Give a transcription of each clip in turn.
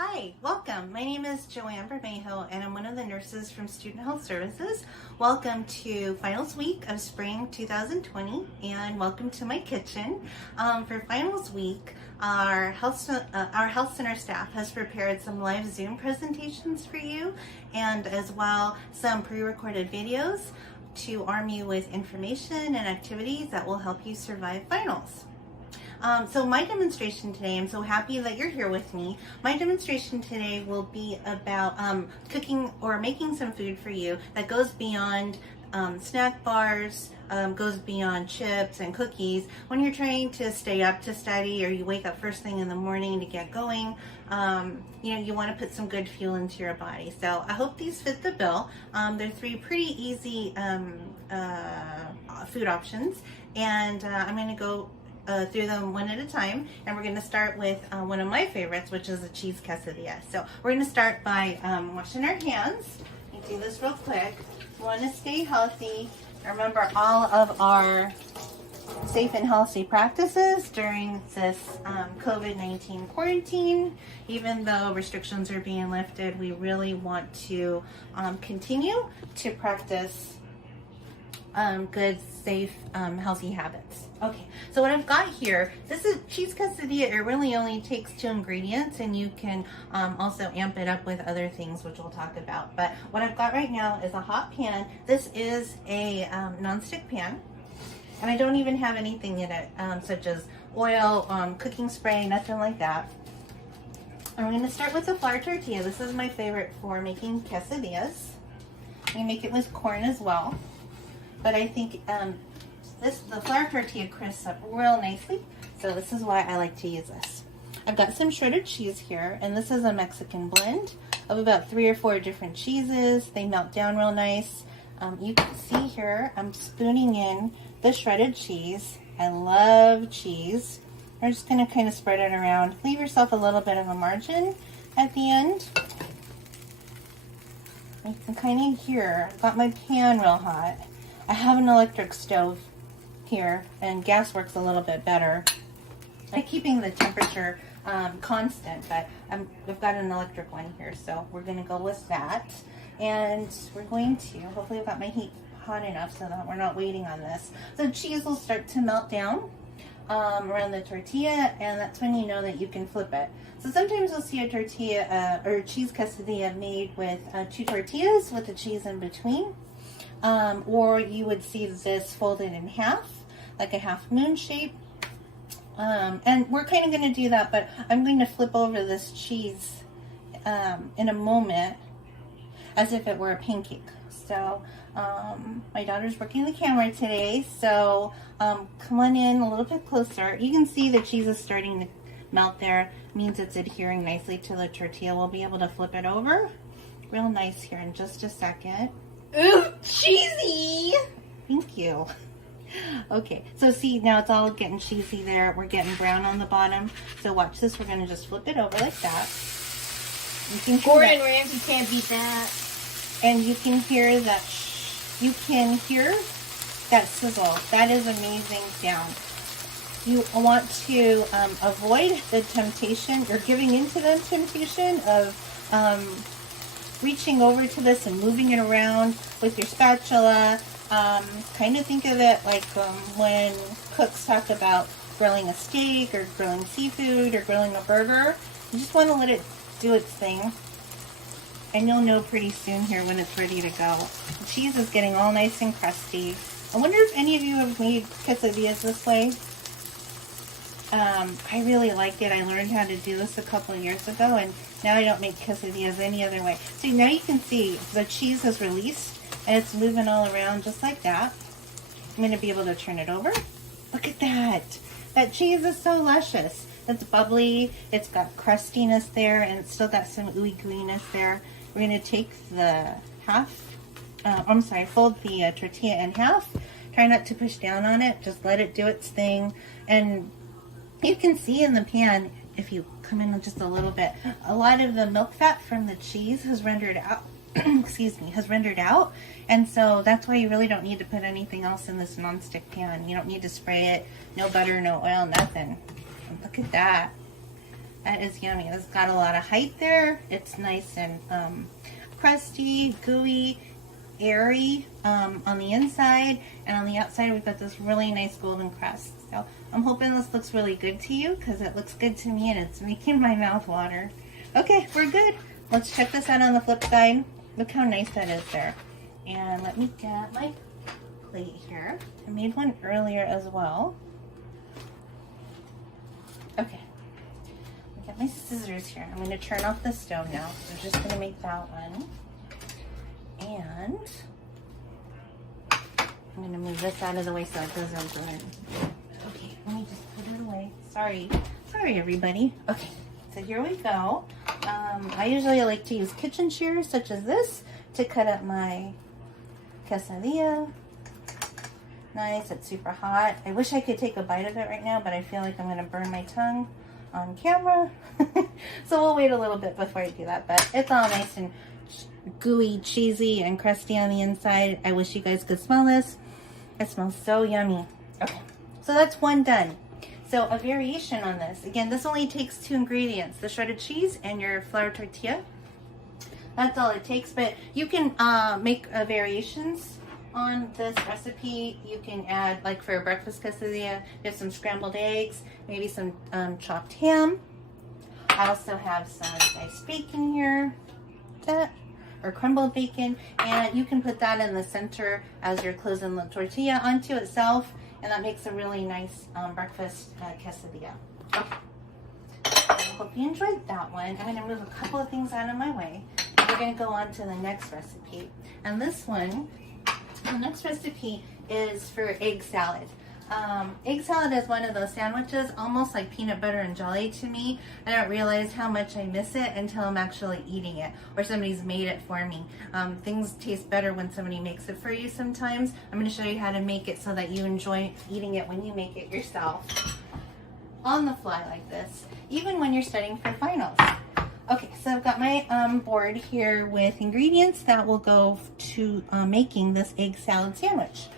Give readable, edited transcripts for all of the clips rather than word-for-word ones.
Hi, welcome. My name is Anne Bermejo and I'm one of the nurses from Student Health Services. Welcome to finals week of spring 2020 and welcome to my kitchen. For finals week, our health center staff has prepared some live Zoom presentations for you and as well some pre-recorded videos to arm you with information and activities that will help you survive finals. So my demonstration today, I'm so happy that you're here with me. My demonstration today will be about cooking or making some food for you that goes beyond snack bars, goes beyond chips and cookies. When you're trying to stay up to study or you wake up first thing in the morning to get going, you want to put some good fuel into your body. So I hope these fit the bill. They're three pretty easy food options, and I'm going to go through them one at a time, and we're going to start with one of my favorites, which is a cheese quesadilla. So we're going to start by washing our hands. You do this real quick. We want to stay healthy. Remember all of our safe and healthy practices during this COVID-19 quarantine. Even though restrictions are being lifted, we really want to continue to practice good, safe, healthy habits. Okay, so what I've got here, this is cheese quesadilla. It really only takes 2 ingredients, and you can also amp it up with other things, which we'll talk about. But what I've got right now is a hot pan. This is a non-stick pan, and I don't even have anything in it, such as oil, cooking spray, nothing like that. I'm going to start with the flour tortilla. This is my favorite for making quesadillas. You make it with corn as well. But I think the flour tortilla crisps up real nicely, so this is why I like to use this. I've got some shredded cheese here, and this is a Mexican blend of about 3 or 4 different cheeses. They melt down real nice. You can see here, I'm spooning in the shredded cheese. I love cheese. We're just going to kind of spread it around. Leave yourself a little bit of a margin at the end. You can kind of hear, I've got my pan real hot. I have an electric stove here, and gas works a little bit better. I'm keeping the temperature constant, but I've got an electric one here, so we're going to go with that. And we're going to, hopefully I've got my heat hot enough so that we're not waiting on this. So cheese will start to melt down around the tortilla, and that's when you know that you can flip it. So sometimes you'll see a tortilla or cheese quesadilla made with 2 tortillas with the cheese in between. Or you would see this folded in half, like a half moon shape. And we're kind of going to do that, but I'm going to flip over this cheese in a moment as if it were a pancake. So my daughter's working the camera today, so come on in a little bit closer. You can see the cheese is starting to melt there. It means it's adhering nicely to the tortilla. We'll be able to flip it over real nice here in just a second. Ooh, cheesy! Thank you. Okay, so see, now it's all getting cheesy there. We're getting brown on the bottom. So watch this. We're going to just flip it over like that. Gordon Ramsay can't beat that. And you can hear that. You can hear that sizzle. That is amazing sound. You want to avoid the temptation, or giving into the temptation of reaching over to this and moving it around with your spatula. Kind of think of it like when cooks talk about grilling a steak or grilling seafood or grilling a burger. You just want to let it do its thing, and you'll know pretty soon here when it's ready to go. The cheese is getting all nice and crusty. I wonder if any of you have made quesadillas this way. I really like it. I learned how to do this a couple of years ago, and now I don't make quesadillas any other way. So now you can see the cheese has released, and it's moving all around just like that. I'm going to be able to turn it over. Look at that. That cheese is so luscious. It's bubbly, it's got crustiness there, and it's still got some ooey gooiness there. We're going to take the fold the tortilla in half. Try not to push down on it, just let it do its thing. And you can see in the pan, if you come in just a little bit, a lot of the milk fat from the cheese has rendered out. has rendered out, and so that's why you really don't need to put anything else in this non-stick pan. You don't need to spray it, no butter, no oil, nothing. And look at that. That is yummy. It's got a lot of height there. It's nice and crusty, gooey, airy on the inside, and on the outside we've got this really nice golden crust. So I'm hoping this looks really good to you, because it looks good to me and it's making my mouth water. Okay, we're good. Let's check this out on the flip side. Look how nice that is there. And let me get my plate here. I made one earlier as well. Okay. I got my scissors here. I'm going to turn off the stove now. So we're just going to make that one. And I'm going to move this out of the way so it doesn't burn. Okay, let me just put it away. Sorry everybody. Okay, so here we go. I usually like to use kitchen shears such as this to cut up my quesadilla. Nice, it's super hot. I wish I could take a bite of it right now, but I feel like I'm going to burn my tongue on camera. So we'll wait a little bit before I do that, but it's all nice and gooey, cheesy, and crusty on the inside. I wish you guys could smell this. It smells so yummy. Okay, so that's one done. So a variation on this. Again, this only takes 2 ingredients, the shredded cheese and your flour tortilla. That's all it takes, but you can make variations on this recipe. You can add, like for a breakfast quesadilla, you have some scrambled eggs, maybe some chopped ham. I also have some diced bacon here, or crumbled bacon, and you can put that in the center as you're closing the tortilla onto itself, and that makes a really nice breakfast quesadilla. Okay. I hope you enjoyed that one. I'm going to move a couple of things out of my way. We're going to go on to the next recipe, and this one, the next recipe is for egg salad. Egg salad is one of those sandwiches, almost like peanut butter and jelly to me. I don't realize how much I miss it until I'm actually eating it, or somebody's made it for me. Things taste better when somebody makes it for you sometimes. I'm going to show you how to make it so that you enjoy eating it when you make it yourself. On the fly like this, even when you're studying for finals. Okay, so I've got my board here with ingredients that will go to making this egg salad sandwich.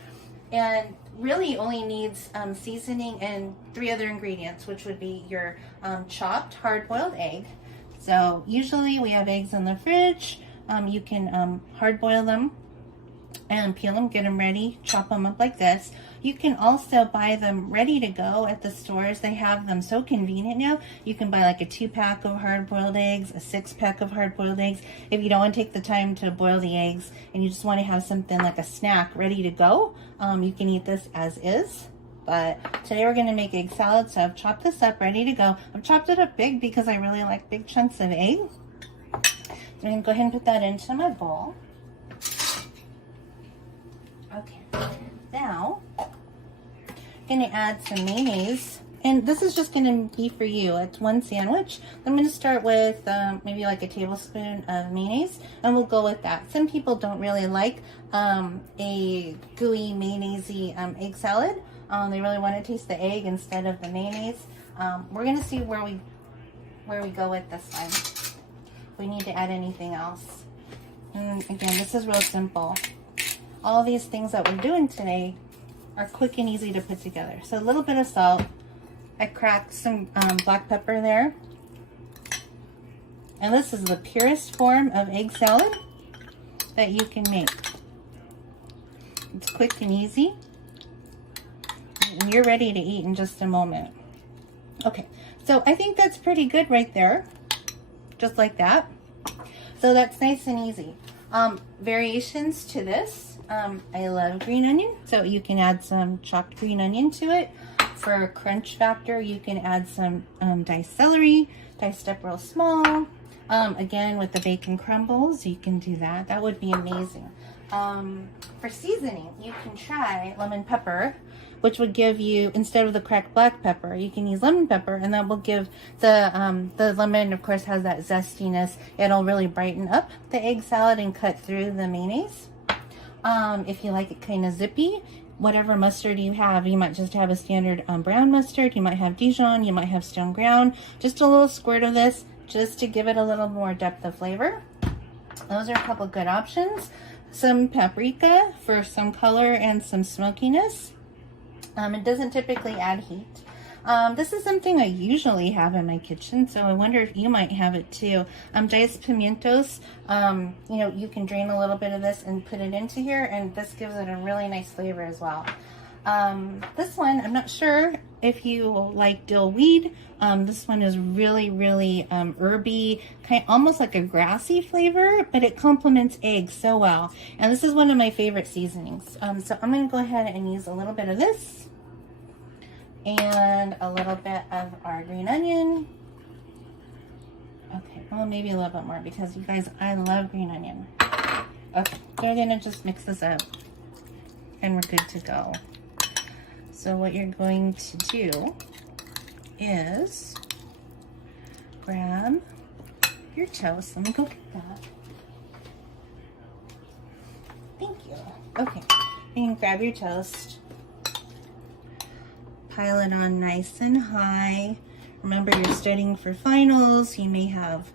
And really only needs seasoning and 3 other ingredients, which would be your chopped hard-boiled egg. So usually we have eggs in the fridge. You can hard-boil them and peel them, get them ready, chop them up like this. You can also buy them ready to go at the stores. They have them so convenient now. You can buy like a 2-pack of hard-boiled eggs, a 6-pack of hard-boiled eggs. If you don't want to take the time to boil the eggs and you just want to have something like a snack ready to go, you can eat this as is. But today we're going to make egg salad, so I've chopped this up, ready to go. I've chopped it up big because I really like big chunks of egg. I'm going to go ahead and put that into my bowl. Okay, now I'm going to add some mayonnaise, and this is just going to be for you. It's one sandwich. I'm going to start with maybe like a tablespoon of mayonnaise, and we'll go with that. Some people don't really like a gooey mayonnaise-y egg salad. They really want to taste the egg instead of the mayonnaise. We're going to see where we go with this one. If we need to add anything else. And again, this is real simple. All these things that we're doing today are quick and easy to put together. So a little bit of salt. I cracked some black pepper there. And this is the purest form of egg salad that you can make. It's quick and easy. And you're ready to eat in just a moment. Okay, so I think that's pretty good right there. Just like that. So that's nice and easy. Variations to this. I love green onion, so you can add some chopped green onion to it. For crunch factor, you can add some diced celery, diced up real small. Again, with the bacon crumbles, you can do that. That would be amazing. For seasoning, you can try lemon pepper, which would give you, instead of the cracked black pepper, you can use lemon pepper, and that will give the lemon, of course, has that zestiness. It'll really brighten up the egg salad and cut through the mayonnaise. If you like it kind of zippy, whatever mustard you have, you might just have a standard brown mustard, you might have Dijon, you might have stone ground, just a little squirt of this, just to give it a little more depth of flavor. Those are a couple good options. Some paprika for some color and some smokiness. It doesn't typically add heat. This is something I usually have in my kitchen, so I wonder if you might have it too. Diced pimientos, you know, you can drain a little bit of this and put it into here, and this gives it a really nice flavor as well. This one, I'm not sure if you like dill weed. This one is really herby, almost like a grassy flavor, but it complements eggs so well. And this is one of my favorite seasonings. So I'm going to go ahead and use a little bit of this and a little bit of our green onion. Okay, well, maybe a little bit more because you guys, I love green onion. Okay, we're going to just mix this up and we're good to go. So what you're going to do is grab your toast. Let me go get that. Thank you. Okay, you can grab your toast, pile it on nice and high. Remember, you're studying for finals. You may have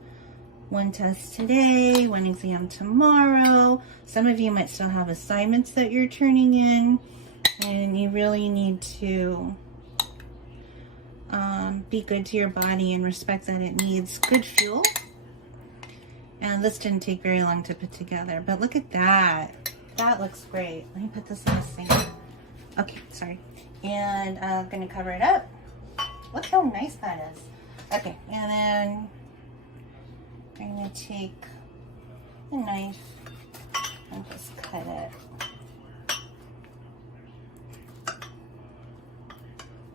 one test today, one exam tomorrow. Some of you might still have assignments that you're turning in. And you really need to be good to your body and respect that it needs good fuel. And this didn't take very long to put together, but look at that. That looks great. Let me put this in the sink. Okay, sorry. And I'm going to cover it up. Look how nice that is. Okay, and then I'm going to take a knife and just cut it.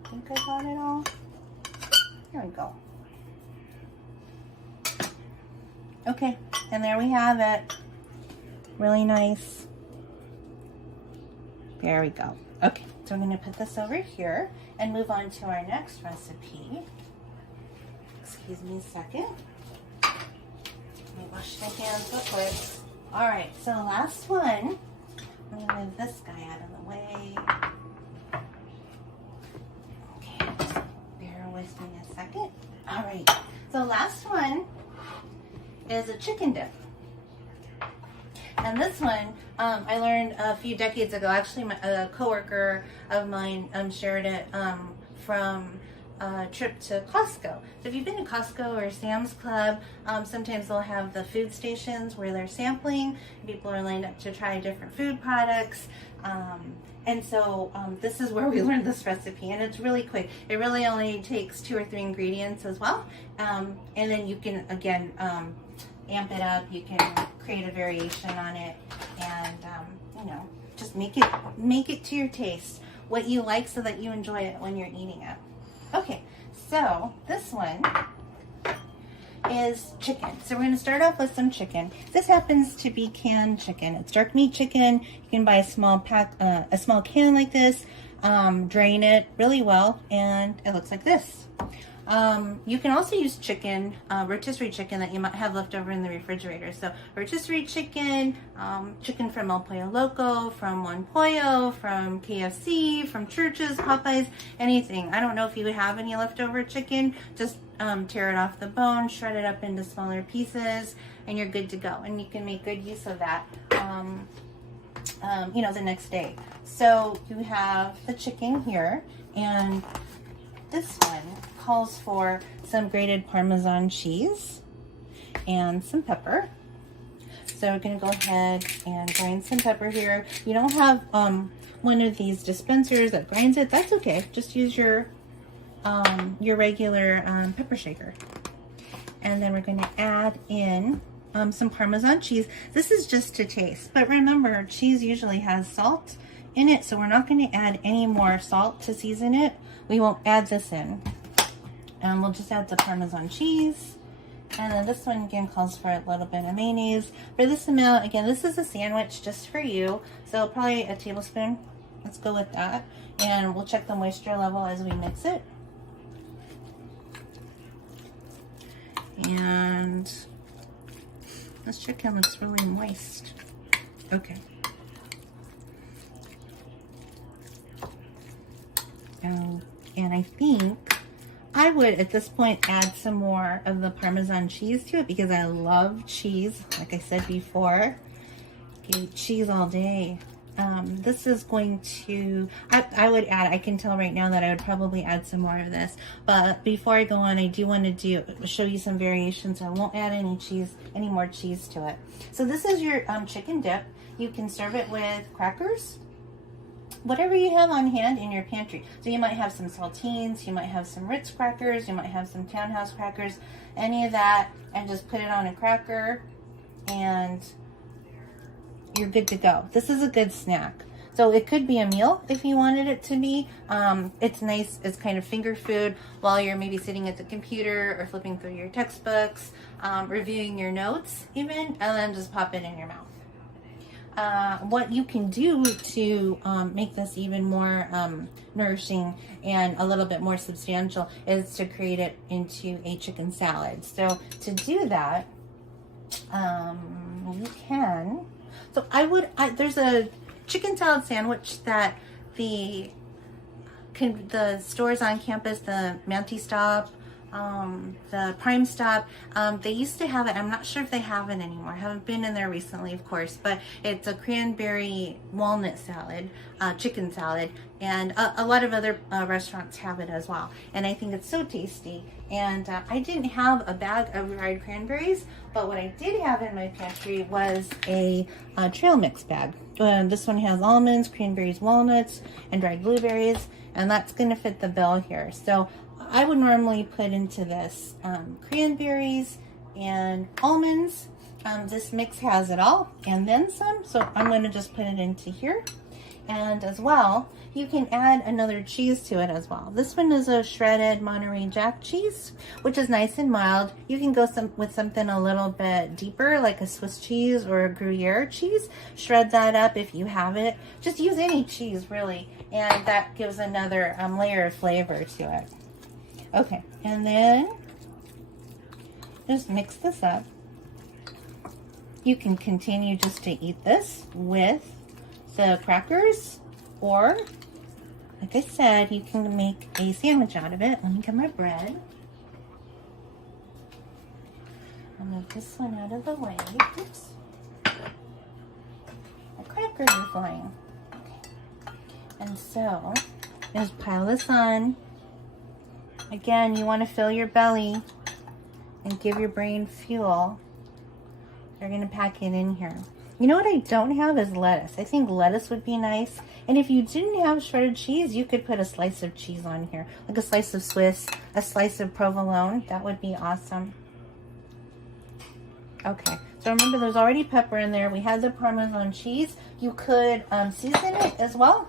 I think I got it all. Here we go. Okay, and there we have it. Really nice. There we go. Okay, so I'm going to put this over here and move on to our next recipe. Excuse me a second. Let me wash my hands real quick. All right, so last one. I'm going to move this guy out of the way. With me a second. All right, so last one is a chicken dip, and this one I learned a few decades ago. Actually, a coworker of mine shared it from a trip to Costco. So if you've been to Costco or Sam's Club, sometimes they'll have the food stations where they're sampling. People are lined up to try different food products. And so this is where we learned this recipe, and it's really quick. It really only takes 2 or 3 ingredients as well. And then you can, again, amp it up. You can create a variation on it, and, you know, just make it to your taste, what you like, so that you enjoy it when you're eating it. Okay, so this one is chicken. So we're going to start off with some chicken. This happens to be canned chicken. It's dark meat chicken. You can buy a small pack, a small can like this, drain it really well, and it looks like this. You can also use chicken, rotisserie chicken that you might have left over in the refrigerator. So rotisserie chicken, chicken from El Pollo Loco, from One Pollo, from KFC, from Church's, Popeyes, anything. I don't know if you would have any leftover chicken. Just tear it off the bone, shred it up into smaller pieces, and you're good to go. And you can make good use of that, you know, the next day. So you have the chicken here, and this one calls for some grated Parmesan cheese and some pepper. So we're going to go ahead and grind some pepper here. You don't have one of these dispensers that grinds it, that's okay. Just use your regular pepper shaker. And then we're going to add in some Parmesan cheese. This is just to taste, but remember, cheese usually has salt in it, so we're not going to add any more salt to season it. We won't add this in. We'll just add the Parmesan cheese. And then this one again calls for a little bit of mayonnaise. For this amount, again, this is a sandwich just for you, so probably a tablespoon. Let's go with that. And we'll check the moisture level as we mix it. And this chicken looks really moist. Okay. And I think I would, at this point, add some more of the Parmesan cheese to it because I love cheese, like I said before. Okay, cheese all day. this is going to, I would add, I can tell right now that I would probably add some more of this, but before I go on, I do want to show you some variations. I won't add any more cheese to it. So this is your chicken dip. You can serve it with crackers, whatever you have on hand in your pantry. So you might have some saltines, you might have some Ritz crackers, you might have some Townhouse crackers, any of that, and just put it on a cracker and you're good to go. This is a good snack. So it could be a meal if you wanted it to be. It's nice. It's kind of finger food while you're maybe sitting at the computer or flipping through your textbooks, reviewing your notes even, and then just pop it in your mouth. What you can do to make this even more nourishing and a little bit more substantial is to create it into a chicken salad. So to do that, you can. So there's a chicken salad sandwich that the stores on campus, the Manti Stop, the Prime Stop, they used to have it. I'm not sure if they have it anymore. I haven't been in there recently, of course, but it's a cranberry walnut salad, chicken salad, and a lot of other restaurants have it as well. And I think it's so tasty. And I didn't have a bag of dried cranberries, but what I did have in my pantry was a trail mix bag. This one has almonds, cranberries, walnuts, and dried blueberries, and that's going to fit the bill here. So I would normally put into this cranberries and almonds. This mix has it all and then some, so I'm going to just put it into here. And as well, you can add another cheese to it as well. This one is a shredded Monterey Jack cheese, which is nice and mild. You can go with something a little bit deeper, like a Swiss cheese or a Gruyere cheese. Shred that up if you have it. Just use any cheese, really, and that gives another layer of flavor to it. Okay, and then just mix this up. You can continue just to eat this with the crackers, or like I said, you can make a sandwich out of it. Let me get my bread. I'll move this one out of the way. Oops. The crackers are flying. Okay. And so, just pile this on. Again, you want to fill your belly and give your brain fuel. You're going to pack it in here. You know what I don't have is lettuce. I think lettuce would be nice. And if you didn't have shredded cheese, you could put a slice of cheese on here. Like a slice of Swiss, a slice of provolone. That would be awesome. Okay, so remember there's already pepper in there. We had the Parmesan cheese. You could season it as well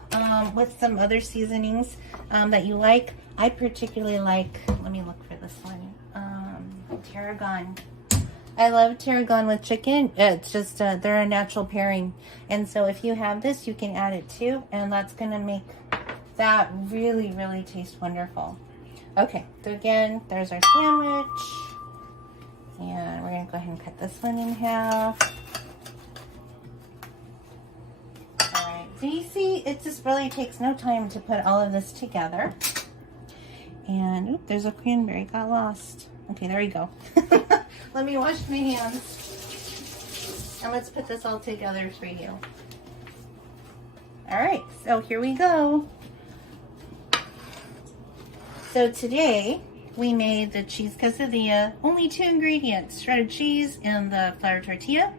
with some other seasonings that you like. I particularly like, let me look for this one, tarragon. I love tarragon with chicken. It's just, they're a natural pairing. And so if you have this, you can add it too. And that's going to make that really, really taste wonderful. Okay, so again, there's our sandwich. And we're going to go ahead and cut this one in half. All right, so you see, it just really takes no time to put all of this together. And, oop, there's a cranberry, got lost. Okay, there you go. Let me wash my hands. And let's put this all together for you. All right, so here we go. So today we made the cheese quesadilla. Only 2 ingredients, shredded cheese and the flour tortilla.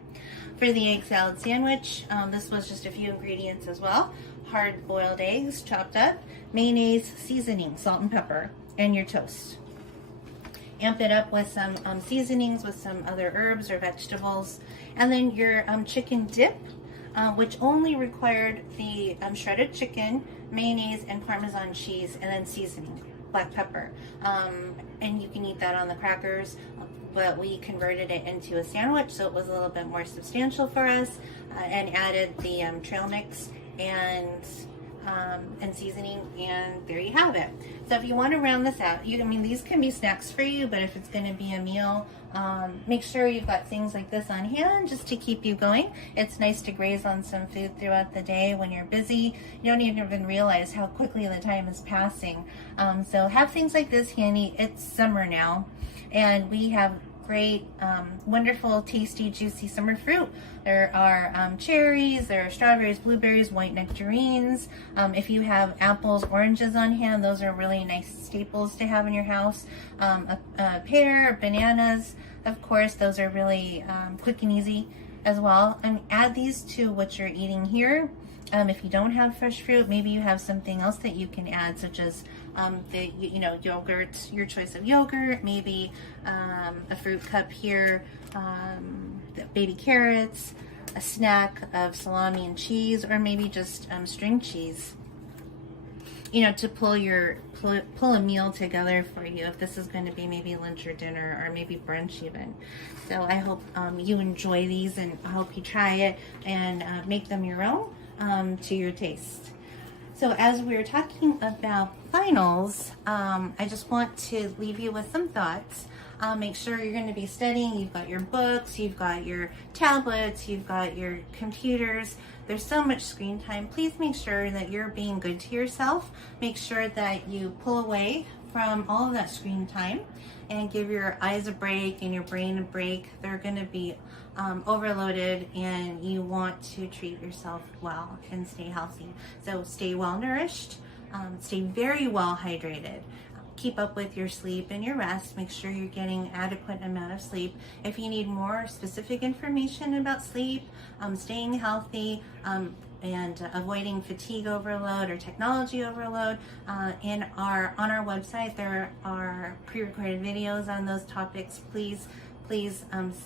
For the egg salad sandwich, this was just a few ingredients as well. Hard boiled eggs chopped up, mayonnaise, seasoning, salt and pepper, and your toast. Amp it up with some seasonings with some other herbs or vegetables. And then your chicken dip, which only required the shredded chicken, mayonnaise, and Parmesan cheese, and then seasoning, black pepper. And you can eat that on the crackers, but we converted it into a sandwich, so it was a little bit more substantial for us, and added the trail mix and seasoning, and there you have it. So if you want to round this out, these can be snacks for you, but if it's going to be a meal, make sure you've got things like this on hand just to keep you going. It's nice to graze on some food throughout the day when you're busy. You don't even realize how quickly the time is passing. So have things like this handy. It's summer now, and we have great, wonderful, tasty, juicy summer fruit. There are cherries, there are strawberries, blueberries, white nectarines. If you have apples, oranges on hand, those are really nice staples to have in your house. A pear, bananas, of course, those are really quick and easy as well. Add these to what you're eating here. If you don't have fresh fruit, maybe you have something else that you can add, such as yogurt, your choice of yogurt, maybe a fruit cup here, baby carrots, a snack of salami and cheese, or maybe just string cheese. To pull a meal together for you, if this is going to be maybe lunch or dinner or maybe brunch even. So I hope you enjoy these, and I hope you try it and make them your own to your taste. So as we're talking about finals, I just want to leave you with some thoughts. Make sure you're going to be studying. You've got your books, you've got your tablets, you've got your computers. There's so much screen time. Please make sure that you're being good to yourself. Make sure that you pull away from all of that screen time and give your eyes a break and your brain a break. They're going to be overloaded, and you want to treat yourself well and stay healthy. So stay well nourished, stay very well hydrated. Keep up with your sleep and your rest. Make sure you're getting adequate amount of sleep. If you need more specific information about sleep, staying healthy, and avoiding fatigue overload or technology overload, on our website there are pre-recorded videos on those topics. Please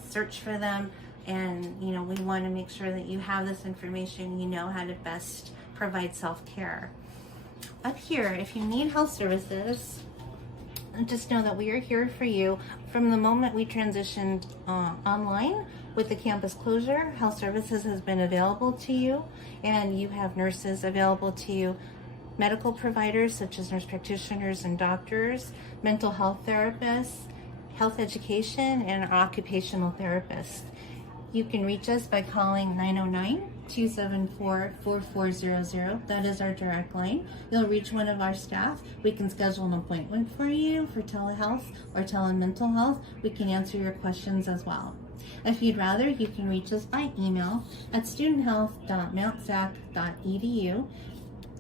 search for them, and we want to make sure that you have this information. You know how to best provide self-care. Up here, if you need health services, just know that we are here for you. From the moment we transitioned online with the campus closure, health services has been available to you, and you have nurses available to you, medical providers such as nurse practitioners and doctors, mental health therapists, health education, and occupational therapists. You can reach us by calling 909-274-4400. That is our direct line. You'll reach one of our staff. We can schedule an appointment for you for telehealth or telemental health. We can answer your questions as well. If you'd rather, you can reach us by email at studenthealth.mountsac.edu.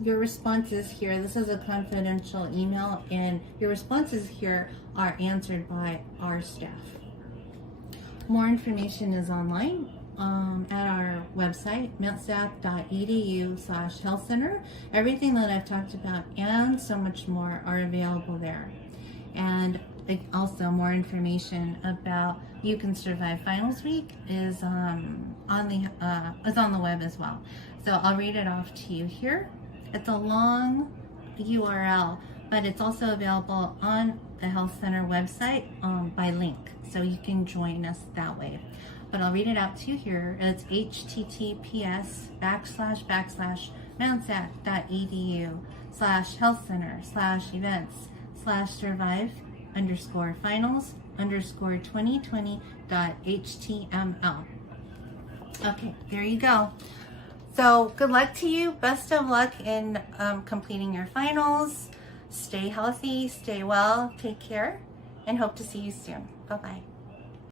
Your responses here, this is a confidential email, and your responses here are answered by our staff. More information is online at our website, mountsac.edu/health center. Everything that I've talked about and so much more are available there. And also more information about You Can Survive Finals Week is on the web as well. So I'll read it off to you here. It's a long URL, but it's also available on the Health Center website by link, so you can join us that way. But I'll read it out to you here. It's https://mountsac.edu/healthcenter/events/survive_finals_2020.html. Okay, there you go. So good luck to you. Best of luck in completing your finals. Stay healthy, stay well, take care, and hope to see you soon. Bye-bye.